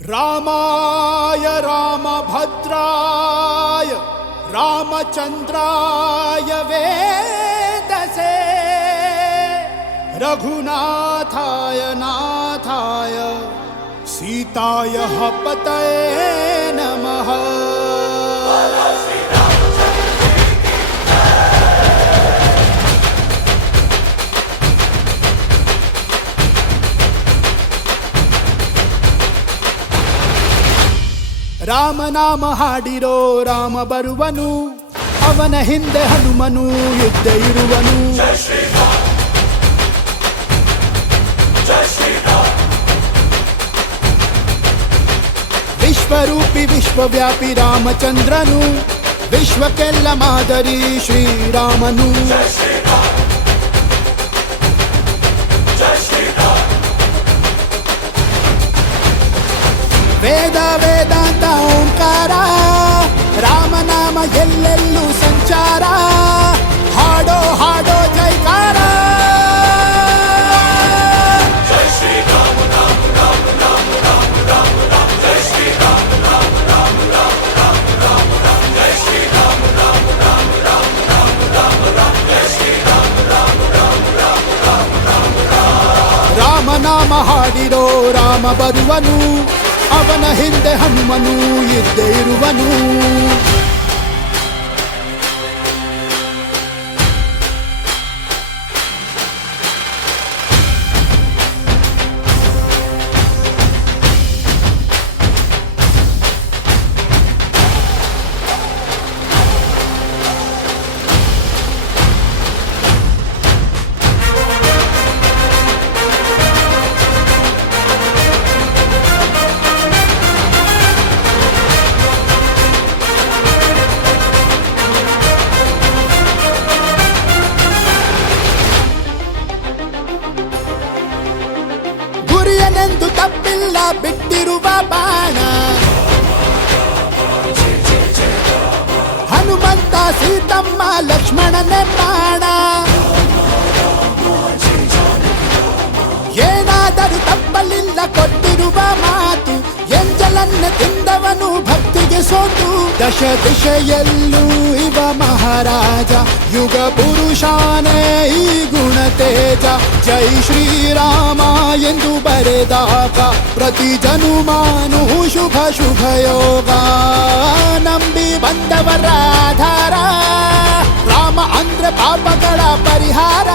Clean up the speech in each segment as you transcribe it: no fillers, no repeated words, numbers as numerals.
रामाय रामभद्राय रामचन्द्राय वेदसे रघुनाथाय नाथाय सीताय पतये नमः। ರಾಮನಾಮ ಹಾಡಿರೋ ರಾಮ ಬರುವನು, ಅವನ ಹಿಂದೆ ಹನುಮನು ಯುದ್ಧ ಇರುವನು. ವಿಶ್ವರೂಪಿ ವಿಶ್ವವ್ಯಾಪಿ ರಾಮಚಂದ್ರನು, ವಿಶ್ವಕ್ಕೆಲ್ಲ ಮಾದರಿ ಶ್ರೀರಾಮನು. ವೇದ ವೇದಾಂತ ಓಂಕಾರ, ರಾಮನಾಮ ಎಲ್ಲೆಲ್ಲೂ ಸಂಚಾರ. ಹಾಡೋ ಹಾಡೋ ಜೈಕಾರ. ಜೈ ಶ್ರೀ ರಾಮ ರಾಮ ರಾಮ ರಾಮ ರಾಮ ರಾಮ ರಾಮ ಜೈ ಶ್ರೀ ರಾಮ ರಾಮ ರಾಮ ರಾಮ ರಾಮ ರಾಮ ರಾಮ ಜೈ ಶ್ರೀ ರಾಮ ರಾಮ ರಾಮ ರಾಮ ರಾಮ ರಾಮ ರಾಮ ಜೈ ಶ್ರೀ ರಾಮ ರಾಮ ರಾಮ ರಾಮ ರಾಮ ರಾಮ ರಾಮ. ರಾಮನಾಮ ಹಾಡಿರೋ ರಾಮ ಬರುವನು, ಅವನ ಹಿಂದೆ ಹನುಮನು ಇದ್ದೇ ಇರುವನು. ಗುರಿಯನೆಂದು ತಪ್ಪಿಲ್ಲ ಬಿಟ್ಟಿರುವ ಬಾಣ, ಹನುಮಂತ ಸೀತಮ್ಮ ಲಕ್ಷ್ಮಣನೇ ಪ್ರಾಣ. ಏನಾದರೂ ತಪ್ಪಲಿಲ್ಲ ಕೊಟ್ಟಿರುವ ಮಾತು, ಎಂಜಲನ್ನ ತಿಂದವನು ಭಕ್ತಿಗೆ ಸೋತು. ದಶ ದಿಶೆಯಲ್ಲೂ ಇವ ಮಹಾರಾಜ, ಯುಗ ಪುರುಷಾನೇ ಈ ಗುಣ ತೇಜ. ಜೈ ಶ್ರೀರಾಮ ಎಂದು ಬರೆದಾಗ ಪ್ರತಿ ಜನುಮಾನು ಶುಭ ಶುಭ ಯೋಗ. ನಂಬಿ ಬಂದವರ ಆಧಾರ, ರಾಮ ಅಂದ್ರೆ ಪಾಪಗಳ ಪರಿಹಾರ.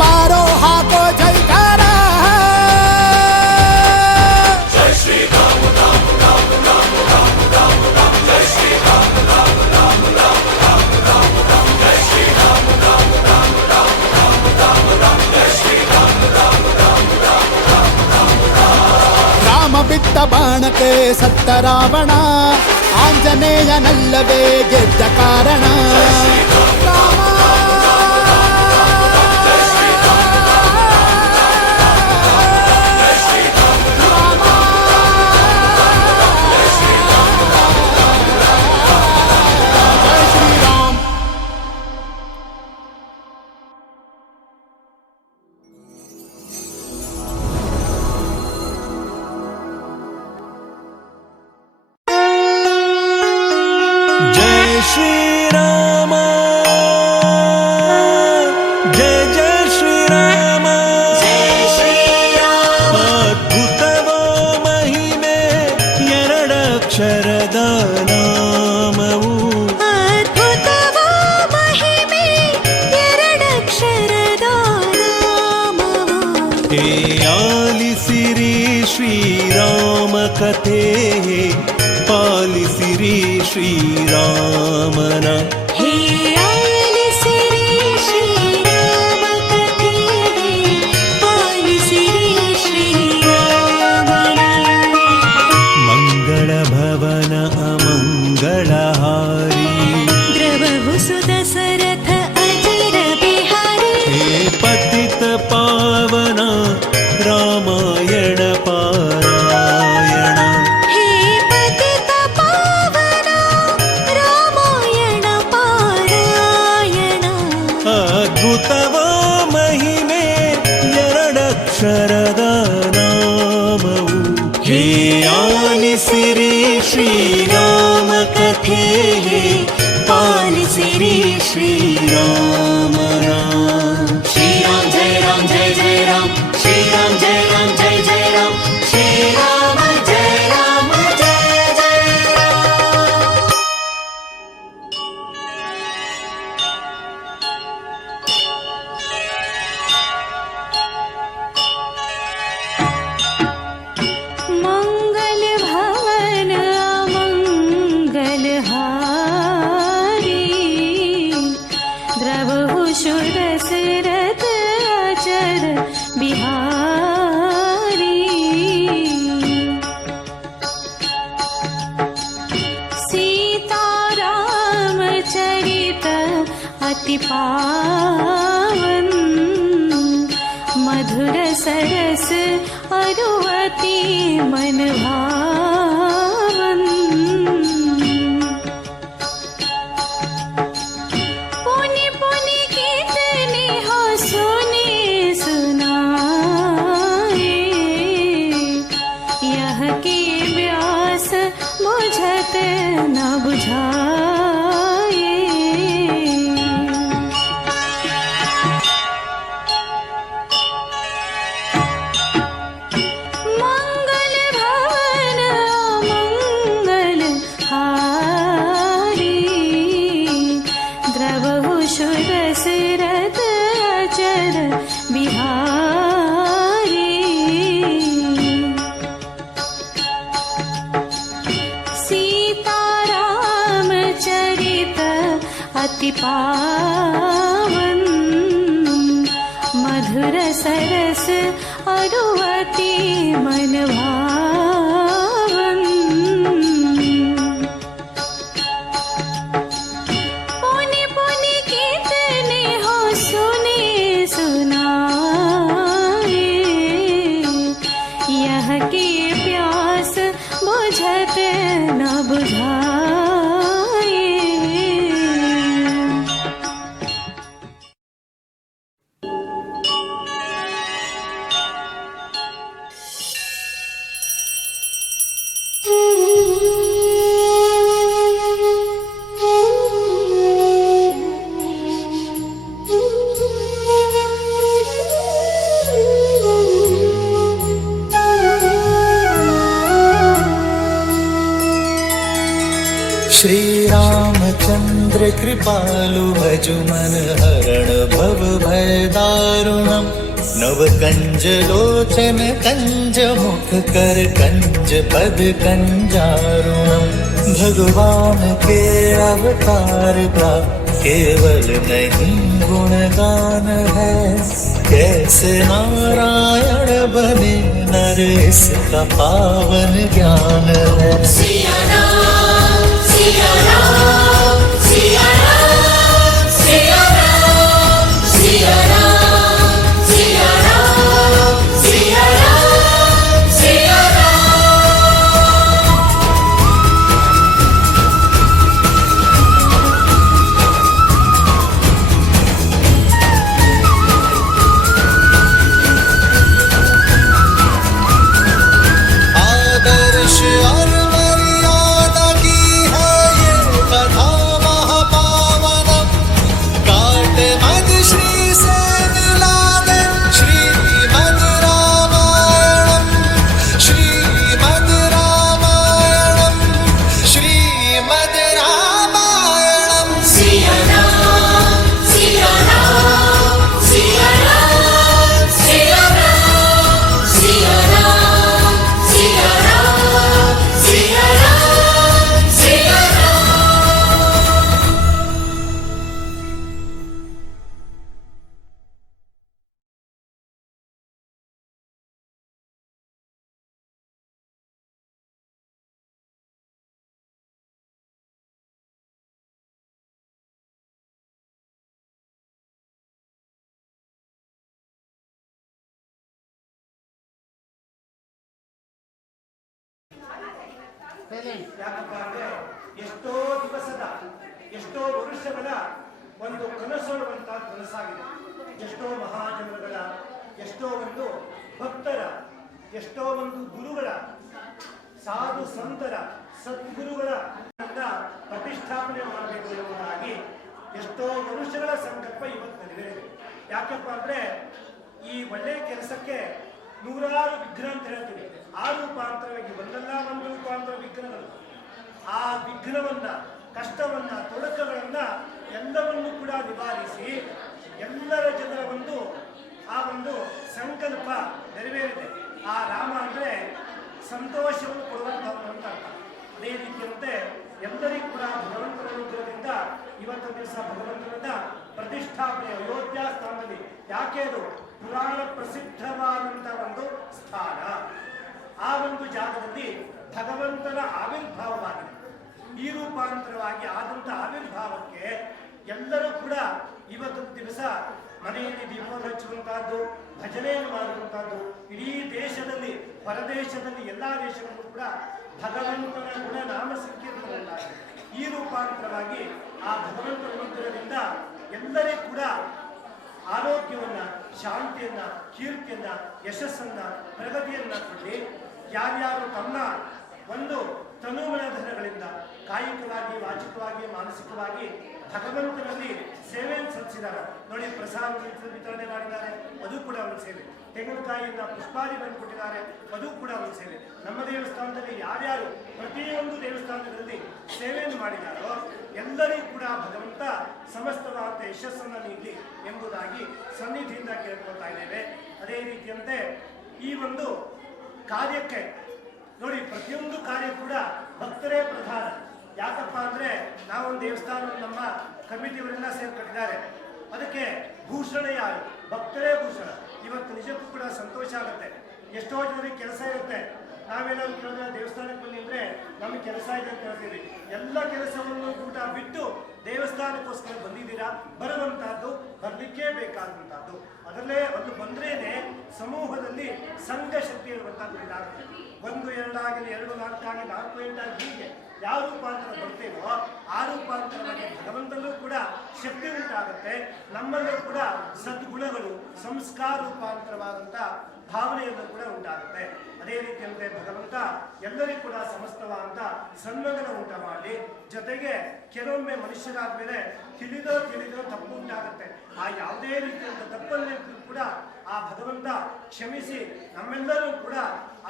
ಬಾರೋ ಹಾಕೋ ಜೈಕಾರ. ಜೈ ಶ್ರೀ ರಾಮ ರಾಮ ರಾಮ ರಾಮ ರಾಮ ರಾಮ ರಾಮ ಜೈ ಶ್ರೀ ರಾಮ ರಾಮ ರಾಮ ರಾಮ ರಾಮ ರಾಮ ರಾಮ ಜೈ ಶ್ರೀ ರಾಮ ರಾಮ ರಾಮ ರಾಮ ರಾಮ ರಾಮ ರಾಮ ಜೈ ಶ್ರೀ ರಾಮ ರಾಮ ರಾಮ ರಾಮ ರಾಮ ರಾಮ ರಾಮ. ರಾಮ ಬಿಟ್ಟ ಬಾಣಕ್ಕೆ ಸತ್ತ ರಾವಣ, ಆಂಜನೇಯನಲ್ಲವೇ ಗೆದ್ದ ಕಾರಣ. ಶ್ರೀರಾಮ ಜಯ ಜಯ ಶ್ರೀರಾಮ. ಅದ್ಭುತವೋ ಮಹಿಮೆ ಎರಡಕ್ಷರದ ನಾಮವು, ಅದ್ಭುತವೋ ಮಹಿಮೆ ಎರಡಕ್ಷರದ ನಾಮವು. ಹೇ ಆಲಿಸಿರಿ ಶ್ರೀರಾಮ ಕಥೆ, ಪಾಲಿಸಿರಿ ಶ್ರೀರಾಮನ. ಹೇ ಆಲಿಸಿರಿ ಶ್ರೀರಾಮ ಕಥೆ, ಪಾಲಿಸಿರಿ ಶ್ರೀರಾಮನ. ಮಂಗಳ ಭವನ ಅಮಂಗಳಹಾರಿ, ದ್ರವವು ಸುದಸರಥ ಅಜಿರ ಬಿಹಾರಿ. ಹೇ ಪತಿತ ಪಾವನ ರಾಮಾಯಣ ಪಾರಾಯಣ. ಹೇ ಪತಿತ ಪಾವನ ರಾಮಾಯಣ ಪಾರಾಯಣ. ಅದ್ಭುತವೋ ಮಹಿಮೆ ಎರಡಕ್ಷರದ ನಾಮವು, हे आलिसिरि श्रीराम कथे पालिसिरि श्रीराम नाम श्रीराम जय राम जय जय राम श्रीराम जय राम जय जय राम श्रीराम जय राम जय जय राम। मंगल भवन मंगलहारी द्रवहु सुदशरथ अचर बिहारी सीताराम चरित अति पावन मधुर सरस अरुवती मन भावन पुनि पुनि कीर्तने हो सुने सुनाए यह के व्यास बुझत न बुझाए मंगल भवन मंगलहारी द्रवहु सुदशरथ अचर बिहारी सीताराम चरित अति पावन मधुर सरस अरुवती मन भावन पुनि पुनि कीर्तने हो सुने सुनाए यह के प्यास बुझत न बुझाए। श्रीरामचन्द्र कृपालु भजु मन हरण भव भय दारुणम् नव कंज लोचन कंज मुख कर कंज पद कंजारुणम् भगवान के अवतार का केवल नहीं गुणगान है कैसे नारायण बने नर इसका पावन ज्ञान है। सिया राम सिया राम सिया राम सिया राम सिया राम सिया राम सिया राम सिया राम। आदर्श और मर्यादा की है ये कथा महापावनम काट मद श्री से मिला दे श्रीमद् रामायणम श्रीमद् रामायणम श्रीमद् रामायणम। सिया राम सिया राम सिया राम सिया राम सिया राम सिया राम सिया राम सिया राम। ಯಾಕಪ್ಪ ಅಂದ್ರೆ ಎಷ್ಟೋ ದಿವಸದ ಎಷ್ಟೋ ವರುಷಗಳ ಒಂದು ಕನಸುಳುವಂತ ಕನಸಾಗಿದೆ. ಎಷ್ಟೋ ಮಹಾಜನಗಳ ಎಷ್ಟೋ ಒಂದು ಭಕ್ತರ ಎಷ್ಟೋ ಒಂದು ಗುರುಗಳ ಸಂತರ ಸದ್ಗುರುಗಳ ಪ್ರತಿಷ್ಠಾಪನೆ ಮಾಡಬೇಕು ಎಂಬುದಾಗಿ ಎಷ್ಟೋ ವರುಷಗಳ ಸಂಕಲ್ಪ ಇವತ್ತು ನೆರವೇರಿದೆ. ಯಾಕಪ್ಪ ಅಂದ್ರೆ ಈ ಒಳ್ಳೆಯ ಕೆಲಸಕ್ಕೆ ನೂರಾರು ವಿಘ್ನ ಅಂತ ಹೇಳ್ತೀವಿ. ಆ ರೂಪಾಂತರವಾಗಿ ಒಂದಲ್ಲ ಒಂದು ರೂಪಾಂತರ ವಿಘ್ನಗಳು. ಆ ವಿಘ್ನವನ್ನ, ಕಷ್ಟವನ್ನ, ತೊಡಕುಗಳನ್ನ ಎಲ್ಲವನ್ನೂ ಕೂಡ ನಿವಾರಿಸಿ ಎಲ್ಲರ ಜನರ ಆ ಒಂದು ಸಂಕಲ್ಪ ನೆರವೇರಿದೆ. ಆ ರಾಮ ಅಂದ್ರೆ ಸಂತೋಷವನ್ನು ಕೊಡುವಂತವನು ಅಂತ ಅರ್ಥ. ಅದೇ ರೀತಿಯಂತೆ ಎಲ್ಲರಿಗೂ ಕೂಡ ಭಗವಂತನ ಅನುಗ್ರಹದಿಂದ ಇವತ್ತು ದಿವಸ ಭಗವಂತನ ಪ್ರತಿಷ್ಠಾಪನೆ ಅಯೋಧ್ಯ ಸ್ಥಾನದಲ್ಲಿ. ಯಾಕೆ ಅದು ಪುರಾಣ ಪ್ರಸಿದ್ಧವಾದಂತ ಒಂದು ಸ್ಥಾನ. ಆ ಒಂದು ಜಾಗದಲ್ಲಿ ಭಗವಂತನ ಆವಿರ್ಭಾವವಾಗಿದೆ. ಈ ರೂಪಾಂತರವಾಗಿ ಆದಂತ ಆವಿರ್ಭಾವಕ್ಕೆ ಎಲ್ಲರೂ ಕೂಡ ಇವತ್ತು ದಿವಸ ಮನೆಯಲ್ಲಿ ದೀಪವನ್ನು ಹಚ್ಚುವಂತಹದ್ದು, ಭಜನೆಯನ್ನು ಮಾಡುವಂತಹದ್ದು, ಇಡೀ ದೇಶದಲ್ಲಿ ಹೊರದೇಶದಲ್ಲಿ ಎಲ್ಲಾ ದೇಶಗಳಲ್ಲೂ ಕೂಡ ಭಗವಂತನ ಗುಣನಾಮ ಸಂಕೀರ್ತನವಾಗಿದೆ. ಈ ರೂಪಾಂತರವಾಗಿ ಆ ಭಗವಂತನ ಮಂದಿರದಿಂದ ಎಲ್ಲರಿಗೂ ಕೂಡ ಆರೋಗ್ಯವನ್ನ, ಶಾಂತಿಯನ್ನ, ಕೀರ್ತಿಯನ್ನ, ಯಶಸ್ಸನ್ನ, ಪ್ರಗತಿಯನ್ನ ಕೊಡಿ. ಯಾರ್ಯಾರು ತಮ್ಮ ಒಂದು ತನುಮನಧನಗಳಿಂದ ಕಾಯಿಕವಾಗಿ, ವಾಚಿಕವಾಗಿ, ಮಾನಸಿಕವಾಗಿ ಭಗವಂತನಲ್ಲಿ ಸೇವೆಯನ್ನು ಸಲ್ಲಿಸಿದ್ದಾರೆ ನೋಡಿ. ಪ್ರಸಾದ ವಿತರಣೆ ಮಾಡಿದ್ದಾರೆ, ಅದು ಕೂಡ ಒಂದು ಸೇವೆ. ತೆಂಗಿನಕಾಯಿಯಿಂದ ಪುಷ್ಪಾದಿಗಳನ್ನು ಕೊಟ್ಟಿದ್ದಾರೆ, ಅದು ಕೂಡ ಒಂದು ಸೇವೆ. ನಮ್ಮ ದೇವಸ್ಥಾನದಲ್ಲಿ ಯಾರ್ಯಾರು ಪ್ರತಿಯೊಂದು ದೇವಸ್ಥಾನಗಳಲ್ಲಿ ಸೇವೆಯನ್ನು ಮಾಡಿದಾರೋ ಎಲ್ಲರಿಗೂ ಕೂಡ ಭಗವಂತ ಸಮಸ್ತವಾದ ಯಶಸ್ಸನ್ನು ನೀಡಲಿ ಎಂಬುದಾಗಿ ಸನ್ನಿಧಿಯಿಂದ ಕೇಳ್ಕೊಳ್ತಾ ಇದ್ದೇವೆ. ಅದೇ ರೀತಿಯಂತೆ ಈ ಒಂದು ಕಾರ್ಯಕ್ಕೆ ನೋಡಿ, ಪ್ರತಿಯೊಂದು ಕಾರ್ಯ ಕೂಡ ಭಕ್ತರೇ ಪ್ರಧಾನ. ಯಾಕಪ್ಪ ಅಂದ್ರೆ ನಾವೊಂದು ದೇವಸ್ಥಾನ ನಮ್ಮ ಕಮಿಟಿಯವರೆಲ್ಲ ಸೇರ್ಕೊಂಡಿದ್ದಾರೆ. ಅದಕ್ಕೆ ಭೂಷಣ ಯಾರು? ಭಕ್ತರೇ ಭೂಷಣ. ಇವತ್ತು ನಿಜಕ್ಕೂ ಕೂಡ ಸಂತೋಷ ಆಗುತ್ತೆ. ಎಷ್ಟೋ ಜನರಿಗೆ ಕೆಲಸ ಇರುತ್ತೆ. ನಾವೇನಾದ್ರು ಕೇಳಿದ್ರೆ ದೇವಸ್ಥಾನಕ್ಕೆ ಬನ್ನಿ ಅಂದ್ರೆ ನಮಗೆ ಕೆಲಸ ಇದೆ ಅಂತ ಹೇಳ್ತೀವಿ. ಎಲ್ಲ ಕೆಲಸವನ್ನು ಕೂಡ ಬಿಟ್ಟು ದೇವಸ್ಥಾನಕ್ಕೋಸ್ಕರ ಬಂದಿದ್ದೀರಾ, ಬರುವಂತಹದ್ದು, ಬರ್ಲಿಕ್ಕೆ ಬೇಕಾದಂತಹದ್ದು. ಅದರಲ್ಲೇ ಒಂದು ಬಂದ್ರೇನೆ ಸಮೂಹದಲ್ಲಿ ಸಂಘ ಶಕ್ತಿ ಇರುವಂತಹದ್ದು ಇದಾಗುತ್ತೆ. 1, 2 ಆಗಲಿ, 2, 4 ಆಗಲಿ, 4, 8 ಆಗಲಿ, ಹೀಗೆ ಯಾವ ರೂಪಾಂತರ ಬರ್ತೇವೋ ಆ ರೂಪಾಂತರವಾಗಿ ಭಗವಂತನಲ್ಲೂ ಕೂಡ ಶಕ್ತಿ ಉಂಟಾಗುತ್ತೆ. ನಮ್ಮಲ್ಲೂ ಕೂಡ ಸದ್ಗುಣಗಳು, ಸಂಸ್ಕಾರ ರೂಪಾಂತರವಾದಂಥ ಭಾವನೆಯನ್ನು ಕೂಡ ಉಂಟಾಗುತ್ತೆ. ಅದೇ ರೀತಿಯಂತೆ ಭಗವಂತ ಎಲ್ಲರಿಗೂ ಕೂಡ ಸಮಸ್ತವಾದಂಥ ಸನ್ಮಂಗಲ ಉಂಟು ಮಾಡಿ, ಜೊತೆಗೆ ಕೆಲವೊಮ್ಮೆ ಮನುಷ್ಯರಾದ್ಮೇಲೆ ತಿಳಿದೋ ತಪ್ಪು ಉಂಟಾಗುತ್ತೆ. ಆ ಯಾವುದೇ ರೀತಿಯಂತ ತಪ್ಪನ್ನೇ ಕೂಡ ಆ ಭಗವಂತ ಕ್ಷಮಿಸಿ ನಮ್ಮೆಲ್ಲರೂ ಕೂಡ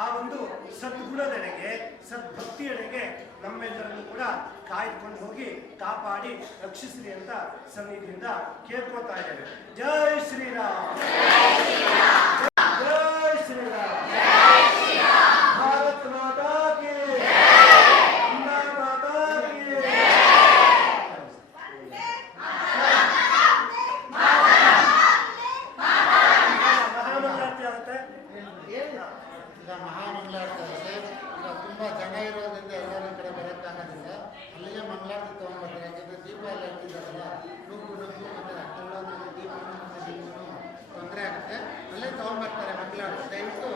ಆ ಒಂದು ಸದ್ಗುಣದೆಡೆಗೆ, ಸದ್ಭಕ್ತಿಯೆಡೆಗೆ ನಮ್ಮೆಲ್ಲರನ್ನು ಕೂಡ ಕಾಯ್ದುಕೊಂಡು ಹೋಗಿ ಕಾಪಾಡಿ ರಕ್ಷಿಸಲಿ ಅಂತ ಸನ್ನಿಧಿಯಿಂದ ಕೇಳ್ಕೊಳ್ತಾ ಇದ್ದೇವೆ. ಜೈ ಶ್ರೀರಾಮ್, ಜೈ ಶ್ರೀರಾಮ್, ಭಾರತ್ ಮಾತಾ ಕಿ, ಅಂಬಾ ಮಾತಾ ಕಿ. ಮಹಾಮಂಗಳಾರತಿ ಆಗುತ್ತೆ. ಈಗ ಮಹಾಮಂಗಳಾರತಿ ಆಗುತ್ತೆ. ಈಗ ತುಂಬ ಜನ ಇರೋದ್ರಿಂದ ಎಲ್ಲರ ಕಡೆ ಬರೋಕ್ಕಾಗೋದಿಲ್ಲ. ಅಲ್ಲಿಗೆ ಮಂಗಳಾರತಿ ತೊಗೊಂಡ್ಬರ್ತಾರೆ. ಯಾಕೆಂದರೆ ದೀಪ ಎಲ್ಲ ಇಟ್ಟಿದ್ದಾರಲ್ಲ, ನುಗ್ಗು ಮತ್ತು ಹತ್ತೊಂಬತ್ತು ದೀಪನೂ ಮತ್ತು ದೀಪನೂ ತೊಂದರೆ ಆಗುತ್ತೆ. ಅಲ್ಲೇ ತೊಗೊಂಡ್ಬರ್ತಾರೆ ಮಂಗಳಾರತಿ. ದಯವಿಟ್ಟು